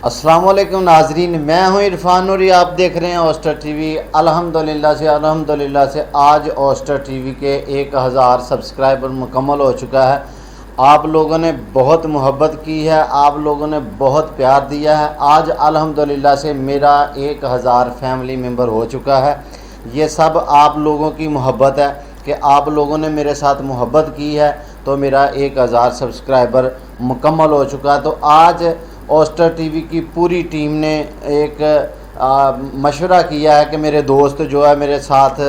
अस्सलाम वालेकुम नाजरीन, मैं हूं इरफान नूरी। आप देख रहे हैं ओस्टर टीवी। अल्हम्दुलिल्लाह से आज ओस्टर टीवी के 1000 सब्सक्राइबर मुकम्मल हो चुका है। आप लोगों ने बहुत मोहब्बत की है, आप लोगों ने बहुत प्यार दिया है। आज अल्हम्दुलिल्लाह से मेरा 1000 फैमिली मेम्बर हो चुका है। ये सब आप लोगों की मोहब्बत है कि आप लोगों ने मेरे साथ मोहब्बत की है, तो मेरा 1000 सब्सक्राइबर मुकम्मल हो चुका है। तो आज ओस्टर टीवी की पूरी टीम ने एक मशवरा किया है कि मेरे दोस्त जो है, मेरे साथ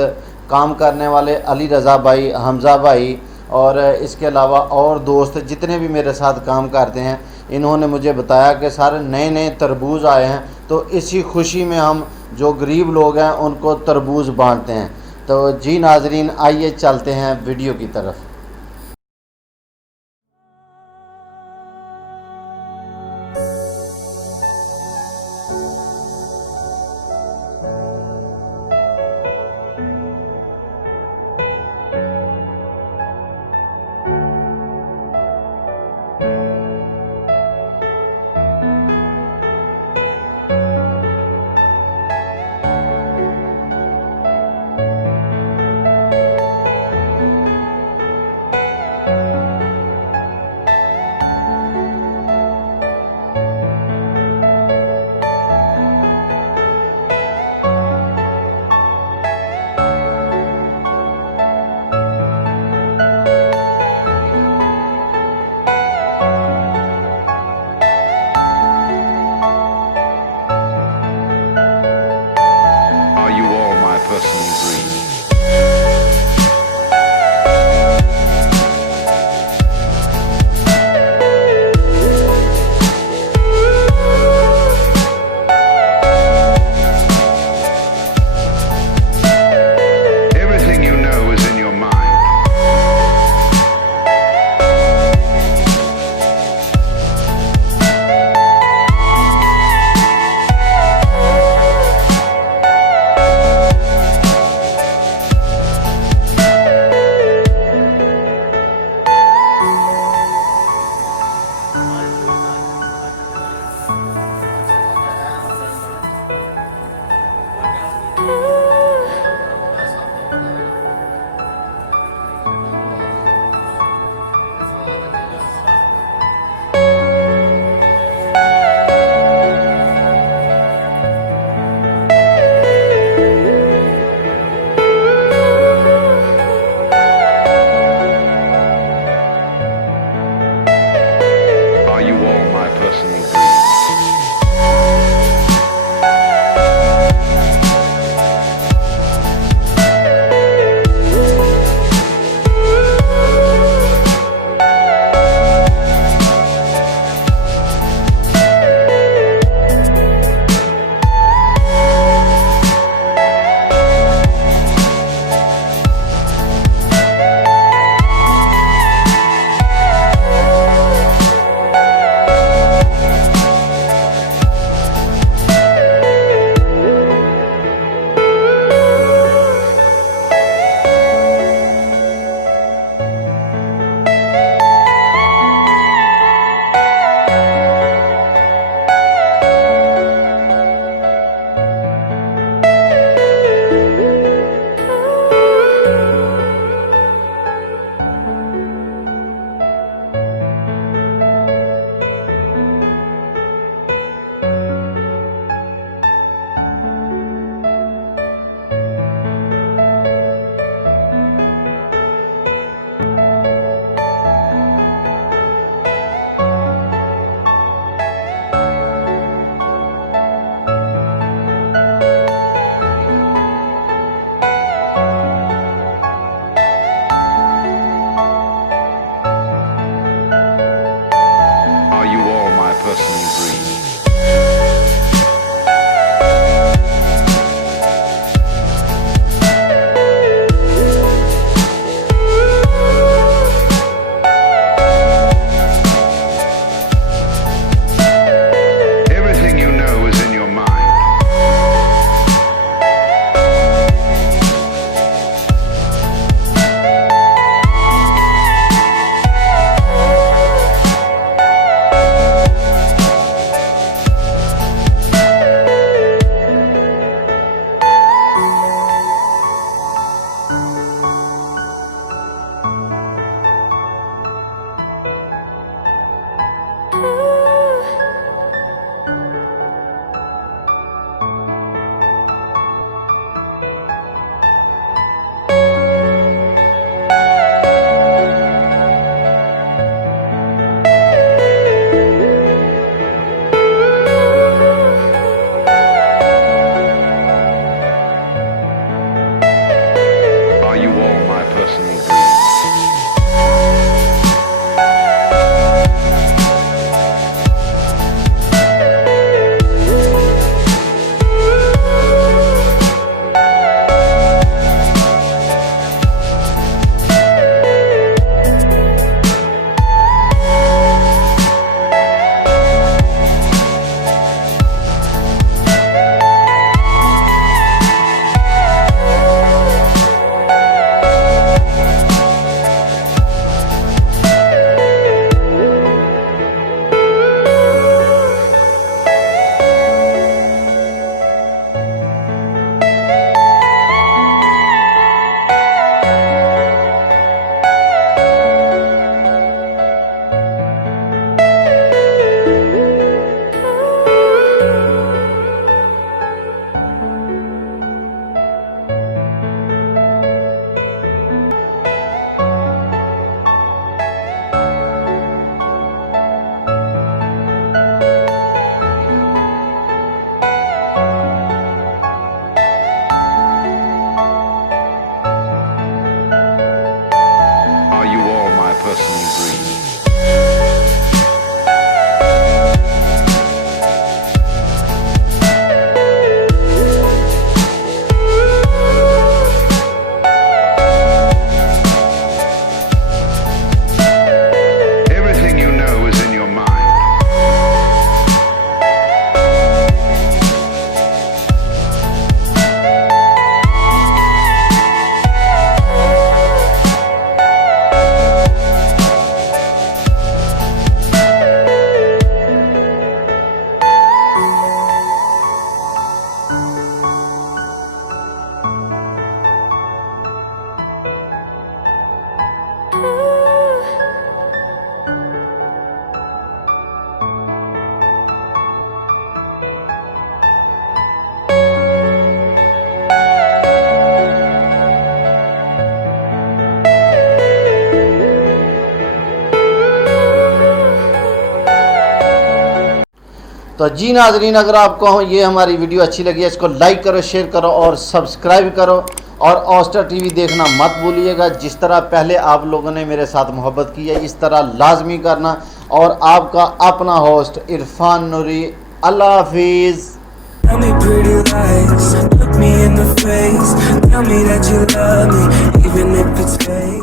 काम करने वाले अली रज़ा भाई, हमज़ा भाई और इसके अलावा और दोस्त जितने भी मेरे साथ काम करते हैं, इन्होंने मुझे बताया कि सारे नए नए तरबूज आए हैं, तो इसी खुशी में हम जो गरीब लोग हैं उनको तरबूज बांटते हैं। तो जी नाजरीन, आइए चलते हैं वीडियो की तरफ। Are you all my personal dreams? Everything you know is in your mind. Are you all my personal dreams? Are you all my personal dreams? Everything you know is in your mind. तो जी नाजरीन, अगर आपको ये हमारी video अच्छी लगी है इसको लाइक करो, शेयर करो और सब्सक्राइब करो। और ऑस्टर टीवी देखना मत भूलिएगा। जिस तरह पहले आप लोगों ने मेरे साथ मोहब्बत की है इस तरह लाजमी करना। और आपका अपना होस्ट इरफान नूरी। अल्लाह हाफिज़। Tell me pretty lies, look me in the face, tell me that you love me, even if it's fake.